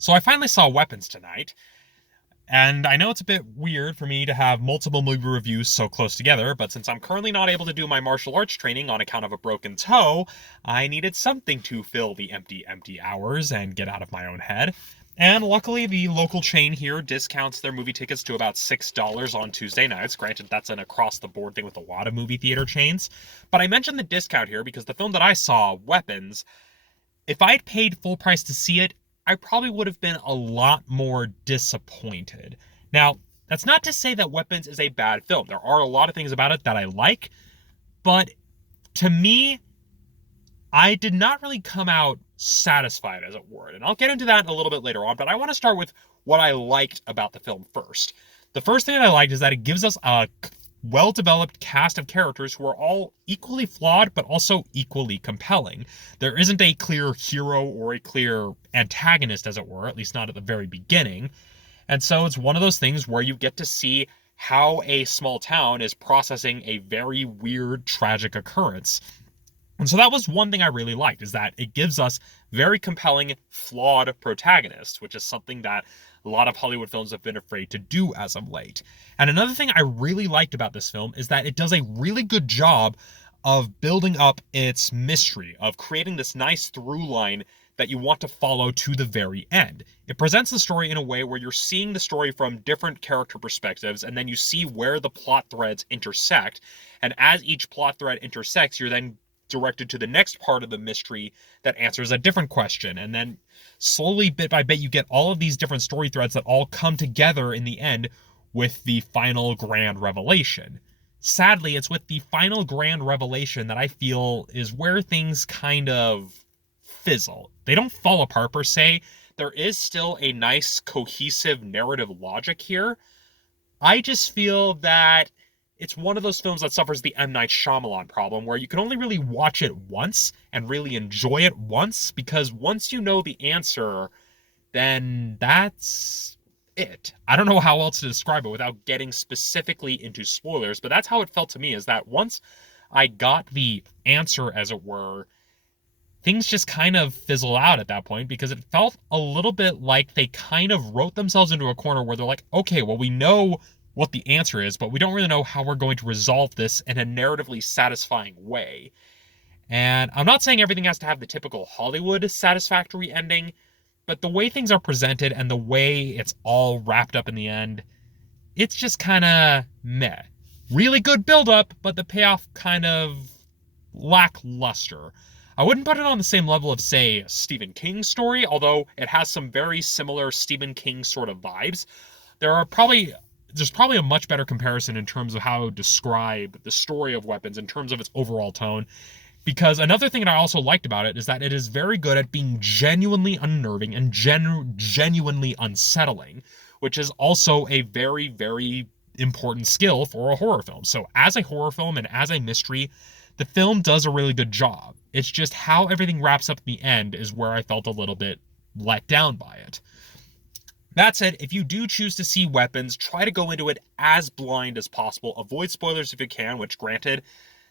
So I finally saw Weapons tonight, and I know it's a bit weird for me to have multiple movie reviews so close together, but since I'm currently not able to do my martial arts training on account of a broken toe, I needed something to fill the empty hours and get out of my own head. And luckily, the local chain here discounts their movie tickets to about $6 on Tuesday nights. Granted, that's an across-the-board thing with a lot of movie theater chains. But I mentioned the discount here because the film that I saw, Weapons, if I'd paid full price to see it, I probably would have been a lot more disappointed. Now, that's not to say that Weapons is a bad film. There are a lot of things about it that I like, but to me, I did not really come out satisfied, as it were. And I'll get into that a little bit later on, but I want to start with what I liked about the film first. The first thing that I liked is that it gives us a well-developed cast of characters who are all equally flawed, but also equally compelling. There isn't a clear hero or a clear antagonist, as it were, at least not at the very beginning. And so it's one of those things where you get to see how a small town is processing a very weird, tragic occurrence. And so that was one thing I really liked, is that it gives us very compelling, flawed protagonists, which is something that a lot of Hollywood films have been afraid to do as of late. And another thing I really liked about this film is that it does a really good job of building up its mystery, of creating this nice through line that you want to follow to the very end. It presents the story in a way where you're seeing the story from different character perspectives, and then you see where the plot threads intersect. And as each plot thread intersects, you're then directed to the next part of the mystery that answers a different question. And then slowly, bit by bit, you get all of these different story threads that all come together in the end with the final grand revelation. Sadly, it's with the final grand revelation that I feel is where things kind of fizzle. They don't fall apart per se. There is still a nice cohesive narrative logic here. I just feel that it's one of those films that suffers the M. Night Shyamalan problem, where you can only really watch it once and really enjoy it once, because once you know the answer, then that's it. I don't know how else to describe it without getting specifically into spoilers, but that's how it felt to me, is that once I got the answer, as it were, things just kind of fizzle out at that point, because it felt a little bit like they kind of wrote themselves into a corner where they're like, okay, well, we know what the answer is, but we don't really know how we're going to resolve this in a narratively satisfying way. And I'm not saying everything has to have the typical Hollywood satisfactory ending, but the way things are presented and the way it's all wrapped up in the end, it's just kind of meh. Really good build-up, but the payoff kind of lackluster. I wouldn't put it on the same level of, say, Stephen King's story, although it has some very similar Stephen King sort of vibes. There's probably a much better comparison in terms of how to describe the story of Weapons in terms of its overall tone. Because another thing that I also liked about it is that it is very good at being genuinely unnerving and genuinely unsettling, which is also a very, very important skill for a horror film. So as a horror film and as a mystery, the film does a really good job. It's just how everything wraps up at the end is where I felt a little bit let down by it. That said, if you do choose to see Weapons, try to go into it as blind as possible. Avoid spoilers if you can, which, granted,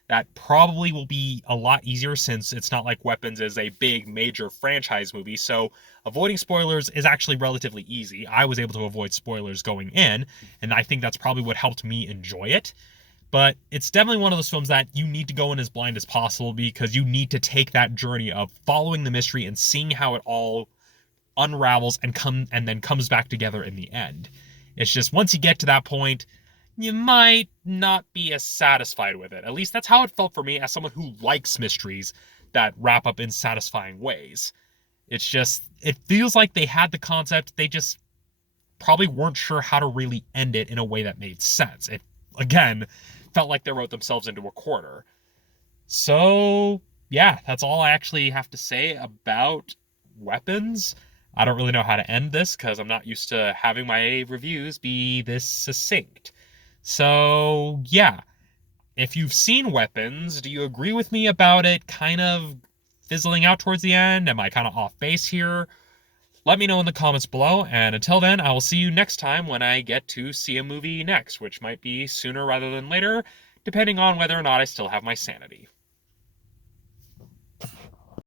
that probably will be a lot easier since it's not like Weapons is a big, major franchise movie, so avoiding spoilers is actually relatively easy. I was able to avoid spoilers going in, and I think that's probably what helped me enjoy it. But it's definitely one of those films that you need to go in as blind as possible, because you need to take that journey of following the mystery and seeing how it all unravels and then comes back together in the end. It's just once you get to that point, you might not be as satisfied with it. At least that's how it felt for me as someone who likes mysteries that wrap up in satisfying ways. It's just, it feels like they had the concept, they just probably weren't sure how to really end it in a way that made sense. It, again, felt like they wrote themselves into a corner. So, yeah, that's all I actually have to say about Weapons. I don't really know how to end this because I'm not used to having my reviews be this succinct. So, yeah. If you've seen Weapons, do you agree with me about it kind of fizzling out towards the end? Am I kind of off base here? Let me know in the comments below, and until then, I will see you next time when I get to see a movie next, which might be sooner rather than later, depending on whether or not I still have my sanity.